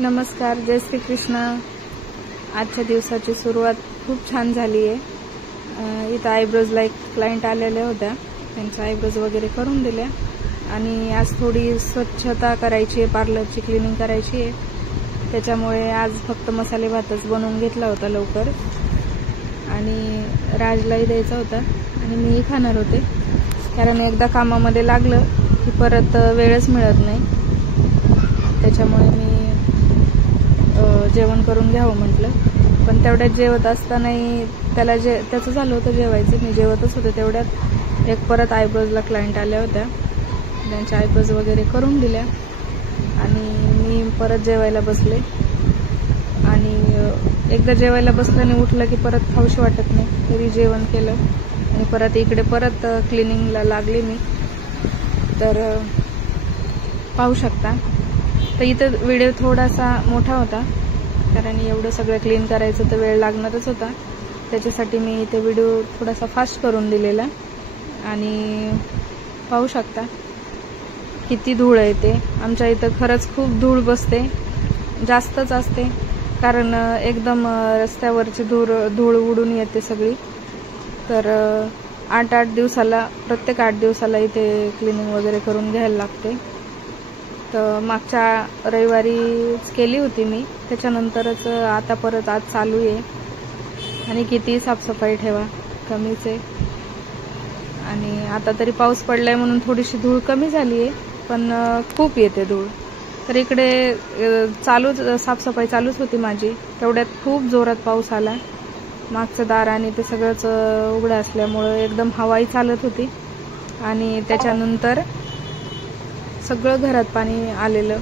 नमस्कार, जय श्री कृष्ण। आजच्या दिवसाची सुरुवात खूप छान झाली आहे। इथं आयब्रोजला एक क्लायंट आलेल्या होत्या, त्यांच्या आयब्रोज वगैरे करून दिल्या आणि आज थोडी स्वच्छता करायची आहे, पार्लरची क्लिनिंग करायची आहे। त्याच्यामुळे आज फक्त मसाले भातच बनवून घेतला होता लवकर आणि राजलाही द्यायचा होता आणि मीही खाणार होते, कारण एकदा कामामध्ये लागलं की परत वेळच मिळत नाही। त्याच्यामुळे मी जेवण करून घ्यावं म्हटलं, पण तेवढ्यात जेवत असतानाही त्याचं झालं होतं जेवायचं। मी जेवतच होते तेवढ्यात एक परत आयब्रोजला क्लायंट आल्या होत्या, त्यांच्या आयब्रोज वगैरे करून दिल्या आणि मी परत जेवायला बसले। आणि एकदा जेवायला बसलं आणि उठलं की परत खाऊशी वाटत नाही, तरी जेवण केलं आणि परत इकडे क्लिनिंगला लागले मी। तर पाहू शकता, तर इथं व्हिडिओ थोडासा मोठा होता, कारण एवढं सगळं क्लीन करायचं तर वेळ लागणारच होता। त्याच्यासाठी मी इथे व्हिडिओ थोडासा फास्ट करून दिलेला आणि पाहू शकता किती धूळ येते। आमच्या इथं खरंच खूप धूळ बसते, जास्तच असते, कारण एकदम रस्त्यावरची धूळ उडून येते सगळी। तर प्रत्येक 8 दिवसाला इथे क्लिनिंग वगैरे करून घ्यायला लागते। तर मागच्या रविवारीच केली होती मी, त्याच्यानंतरच आता परत आज चालू आहे आणि किती साफसफाई ठेवा, कमीच आहे। आणि आता तरी पाऊस पडलाय म्हणून थोडीशी धूळ कमी झाली आहे, पण खूप येते धूळ। तर इकडे साफसफाई चालूच होती माझी, तेवढ्यात खूप जोरात पाऊस आला। मागचं दार आणि ते सगळंच उघडं असल्यामुळं एकदम हवाही चालत होती आणि त्याच्यानंतर सगळं घरात पाणी आलेलं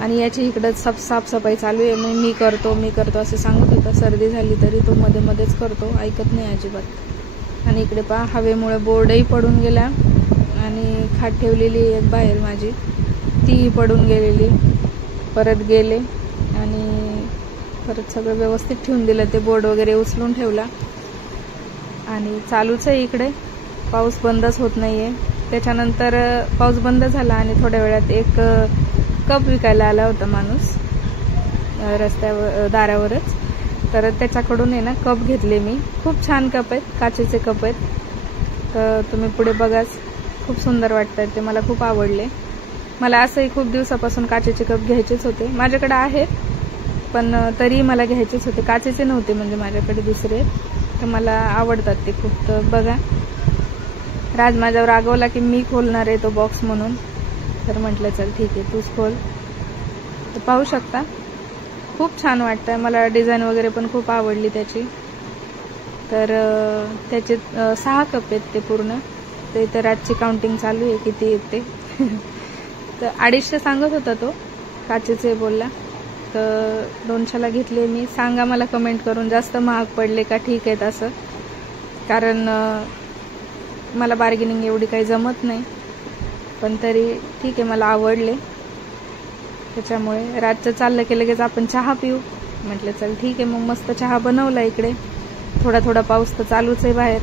आणि याची इकडं साफसफाई चालू आहे। मी करतो असं सांगत होता। सर्दी झाली तरी तो मध्ये मध्येच करतो, ऐकत नाही अजिबात। आणि इकडे पहा, हवेमुळे बोर्डही पडून गेला आणि खाट ठेवलेली एक बाहेर माझी, तीही पडून गेलेली। परत गेले आणि परत सगळं व्यवस्थित ठेवून दिलं, ते बोर्ड वगैरे उचलून ठेवला आणि चालूच आहे इकडे, पाऊस बंदच होत नाहीये। त्याच्यानंतर पाऊस बंद झाला आणि थोड्या वेळात एक कप विकायला आला होता माणूस दारावरच, तर त्याच्याकडून आहे ना कप घेतले मी। खूप छान कप आहेत, काचेचे कप आहेत। तर तुम्ही पुढे बघाच, खूप सुंदर वाटतात ते, मला खूप आवडले। मला असंही खूप दिवसापासून काचेचे कप घ्यायचेच होते, माझ्याकडे आहेत पण तरी मला घ्यायचेच होते, काचेचे नव्हते म्हणजे माझ्याकडे दुसरे, तर मला आवडतात ते खूप। तर बघा, राज माझ्यावर रागवला की मी खोलणार आहे तो बॉक्स म्हणून, तर म्हटलं चल ठीक आहे तूच खोल। तर पाहू शकता, खूप छान वाटतंय मला, डिझाईन वगैरे पण खूप आवडली त्याची। तर त्याचे 6 कप आहेत ते पूर्ण। ते तर राजची काउंटिंग चालू आहे किती आहेत ते तर 250 सांगत होता तो, काचेचे बोलला। तर 200ला घेतले मी। सांगा मला कमेंट करून, जास्त महाग पडले का ठीक आहेत असं, कारण मला बार्गेनिंग एवढी काही जमत नाही, पण तरी ठीक आहे, मला आवडले। त्याच्यामुळे रातचं चाललं की लगेच आपण चहा पिऊ, म्हटलं चल ठीक आहे। मग मस्त चहा बनवला इकडे। थोडा पाऊस तर चालूच आहे बाहेर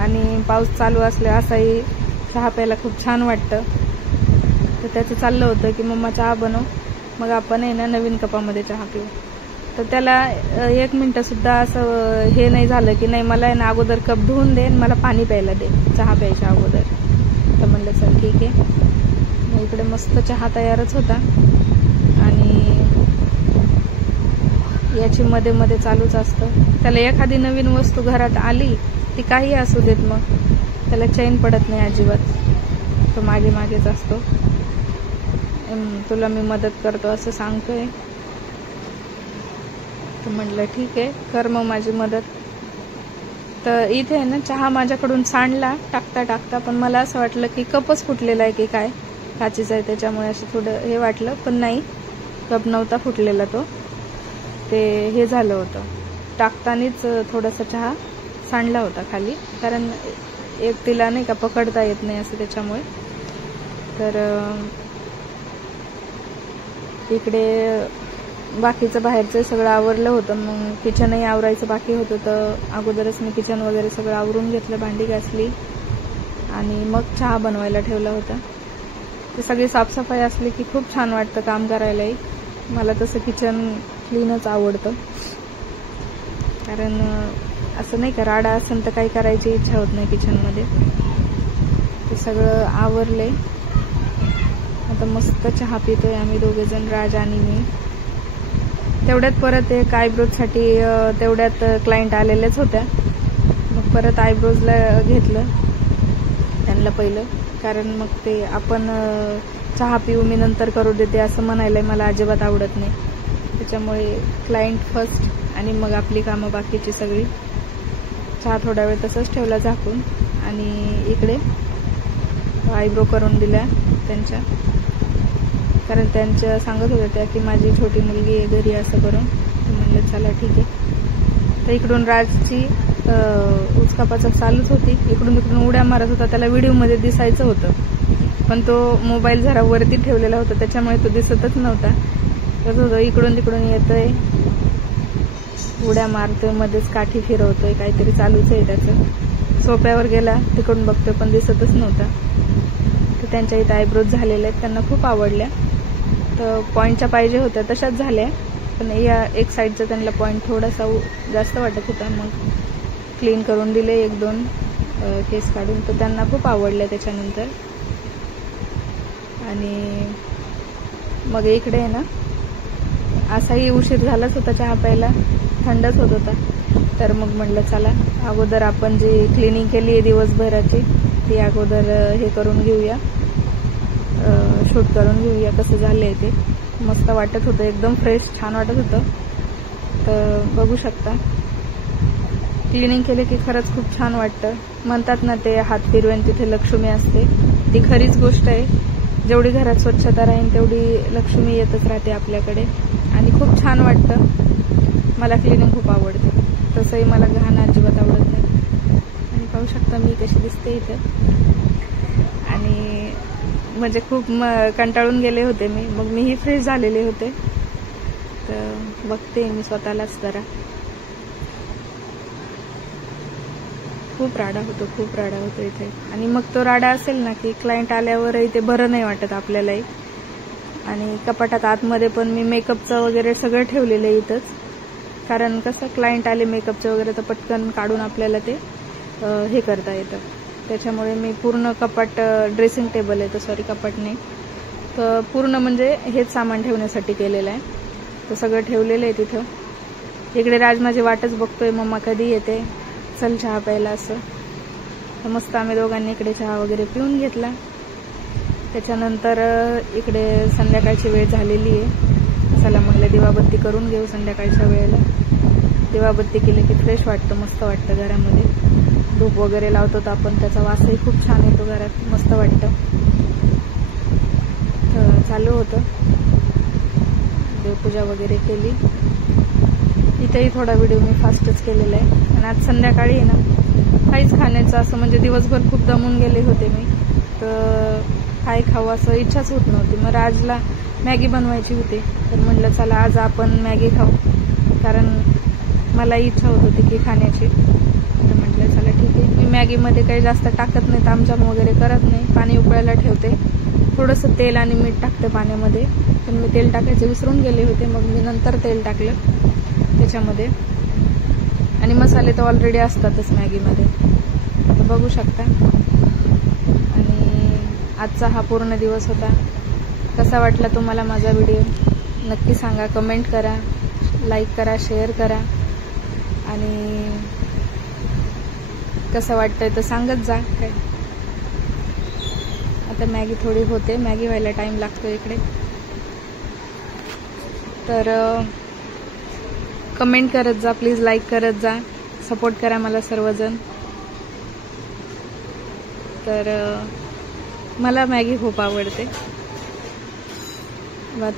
आणि पाऊस चालू असल्या असाही चहा प्यायला खूप छान वाटतं। तर त्याचं चाललं होतं की मम्मा चहा बनव, मग आपण आहे ना नवीन कपामध्ये चहा पिऊ। तर त्याला 1 मिनिट सुद्धा असं हे नाही झालं की नाही मला आहे ना अगोदर कप धुवून दे, मला पाणी प्यायला दे चहा प्यायच्या अगोदर। तर म्हणलं चल ठीक आहे। मग इकडे मस्त चहा तयारच होता आणि याची मध्ये मध्ये चालूच असतं। त्याला एखादी नवीन वस्तू घरात आली, ती काही असू देत, मग त्याला चैन पडत नाही अजिबात, तो मागेच असतो। तुला मी मदत करतो असं सांगतोय, तर म्हटलं ठीक आहे कर मग माझी मदत। तर इथे आहे ना चहा माझ्याकडून सांडला टाकता, पण मला असं वाटलं की कपच फुटलेला आहे की काय, काचेचा आहे त्याच्यामुळे असं थोडं हे वाटलं, पण नाही, कप नव्हता फुटलेला, तो ते हे झालं होतं, टाकतानीच थोडासा चहा सांडला होता खाली, कारण एकटीला नाही का पकडता येत नाही असं त्याच्यामुळे। तर इकडे बाकीचं बाहेरचं सगळं आवरलं होतं, मग किचनही आवरायचं बाकी होतं, तर अगोदरच मी किचन वगैरे सगळं आवरून घेतलं, भांडी घासली आणि मग चहा बनवायला ठेवला होता। ते सगळी साफसफाई असली की खूप छान वाटतं काम करायलाही, मला तसं किचन क्लीनच आवडतं, कारण असं नाही का राडा असेल तर काही करायची इच्छा होत नाही किचनमध्ये. ते सगळं आवरले. आता मस्त चहा पितोय आम्ही दोघेजण, राज आणि मी. तेवढ्यात परत एक आयब्रोजसाठी तेवढ्यात क्लायंट आलेल्याच होत्या. मग परत आयब्रोजला घेतलं त्यांना पहिलं, कारण मग ते आपण चहा पिऊ मी नंतर करू देते असं म्हणायला मला अजिबात आवडत नाही. त्याच्यामुळे क्लायंट फर्स्ट आणि मग आपली कामं बाकीची सगळी. चहा थोडा वेळ तसंच ठेवला झाकून आणि इकडे आयब्रो करून दिल्या त्यांच्या, कारण त्यांच्या सांगत होत्या त्या की माझी छोटी मुलगी आहे घरी असं करून. म्हणलं चला ठीक आहे. तर इकडून राजची उचकापाचक चालूच होती, इकडून तिकडून उड्या मारत होता. त्याला व्हिडिओमध्ये दिसायचं होतं, पण तो मोबाईल जरा वरती ठेवलेला होता त्याच्यामुळे तो दिसतच नव्हता. तर तो इकडून तिकडून येतोय, उड्या मारतोय, मध्येच काठी फिरवतोय, काहीतरी चालूच आहे त्याचं. सोप्यावर गेला तिकडून बघतोय पण दिसतच नव्हता. तर त्यांच्या इथं आयब्रोज झालेल्या आहेत, त्यांना खूप आवडल्या. तर पॉईंटच्या पाहिजे होत्या तशाच झाल्या, पण या एक साईडचा त्यांना पॉईंट थोडासा जास्त वाटत होता. मग क्लीन करून दिले 1-2 केस काढून, तर त्यांना खूप आवडल्या त्याच्यानंतर. आणि मग इकडे आहे ना, असाही उशीर झालाच होता चहा प्यायला, थंडच होत होता. तर मग म्हटलं चला अगोदर आपण जी क्लिनिंग केली आहे दिवसभराची ती अगोदर हे करून घेऊया, शूट करून घेऊया कसं झालं आहे ते. मस्त वाटत होतं, एकदम फ्रेश छान वाटत होतं. तर बघू शकता, क्लिनिंग केले की खरंच खूप छान वाटतं. म्हणतात ना ते हात फिरवेन तिथे लक्ष्मी असते, ती खरीच गोष्ट आहे. जेवढी घरात स्वच्छता राहील तेवढी लक्ष्मी येतच राहते आपल्याकडे आणि खूप छान वाटतं. मला क्लिनिंग खूप आवडते, तसंही मला घाण अजिबात आवडत नाही. आणि पाहू शकता मी कशी दिसते इथं. आणि म्हणजे खूप कंटाळून गेले होते मी, मग मीही फ्रेश झालेले होते. तर बघते मी स्वतःलाच जरा. खूप राडा होतो इथे. आणि मग तो राडा असेल ना की क्लायंट आल्यावरही ते बरं नाही वाटत आपल्यालाही. आणि कपाटात आतमध्ये पण मी मेकअपचं वगैरे सगळं ठेवलेलं आहे इथंच, कारण कसं क्लायंट आले मेकअपचं वगैरे तर पटकन काढून आपल्याला ते हे करता येतं. त्याच्यामुळे मी पूर्ण कपाट, ड्रेसिंग टेबल आहे तर सॉरी कपाट नाही, तर पूर्ण म्हणजे हेच सामान ठेवण्यासाठी केलेलं आहे. तर सगळं ठेवलेलं आहे तिथं. इकडे राज माझी वाटच बघतोय, मम्मा कधी येते, चल चहा प्यायला असं. तर मस्त आम्ही दोघांनी इकडे चहा वगैरे पिऊन घेतला. त्याच्यानंतर इकडे संध्याकाळची वेळ झालेली आहे, चला म्हटलं दिवाबत्ती करून घेऊ. संध्याकाळच्या वेळेला दिवाबत्ती केली की फ्रेश वाटतं, मस्त वाटतं घरामध्ये. धूप वगैरे लावतो तर आपण, त्याचा वासही खूप छान येतो घरात, मस्त वाटतं. तर चालू होतं, देवपूजा वगैरे केली. इथेही थोडा व्हिडिओ मी फास्टच केलेला आहे. आणि आज संध्याकाळी आहे ना काहीच खाण्याचं असं, म्हणजे दिवसभर खूप दमून गेले होते मी, तर काय खावं असं इच्छाच होत नव्हती. मग राजला मॅगी बनवायची होती, तर म्हटलं चला आज आपण मॅगी खाऊ, कारण मला इच्छा होत होती की खाण्याची. तर म्हटलं चला ठीक आहे. मी मॅगीमध्ये काही जास्त टाकत नाही, तामझाम वगैरे करत नाही. पाणी उकळायला ठेवते, थोडंसं तेल आणि मीठ टाकते पाण्यामध्ये. पण मी तेल टाकायचे विसरून गेले होते, मग मी नंतर तेल टाकलं त्याच्यामध्ये. आणि मसाले तर ऑलरेडी असतातच मॅगीमध्ये, तर बघू शकता. आणि आजचा हा पूर्ण दिवस होता. कसा वाटला तुम्हाला माझा व्हिडिओ नक्की सांगा, कमेंट करा, लाईक करा, शेअर करा. आणि कसं वाटतंय तर सांगत जा. काय आता मॅगी थोडी होते, मॅगी व्हायला टाईम लागतो इकडे. तर कमेंट करत जा प्लीज, लाईक करत जा, सपोर्ट करा मला सर्वजण. तर मला मॅगी खूप आवडते.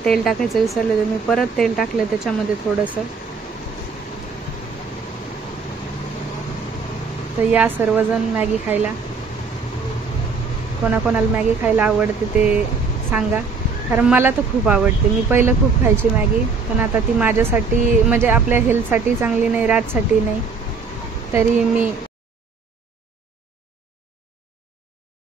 तेल टाकायचं विसरले तर मी परत तेल टाकलं त्याच्यामध्ये थोडंसं. तर या सर्वजण मॅगी खायला. कोणाकोणाला मॅगी खायला आवडते ते सांगा, कारण मला तर खूप आवडते. मी पहिलं खूप खायची मॅगी, पण आता ती माझ्यासाठी म्हणजे आपल्या हेल्थसाठी चांगली नाही, राजसाठी नाही, तरी मी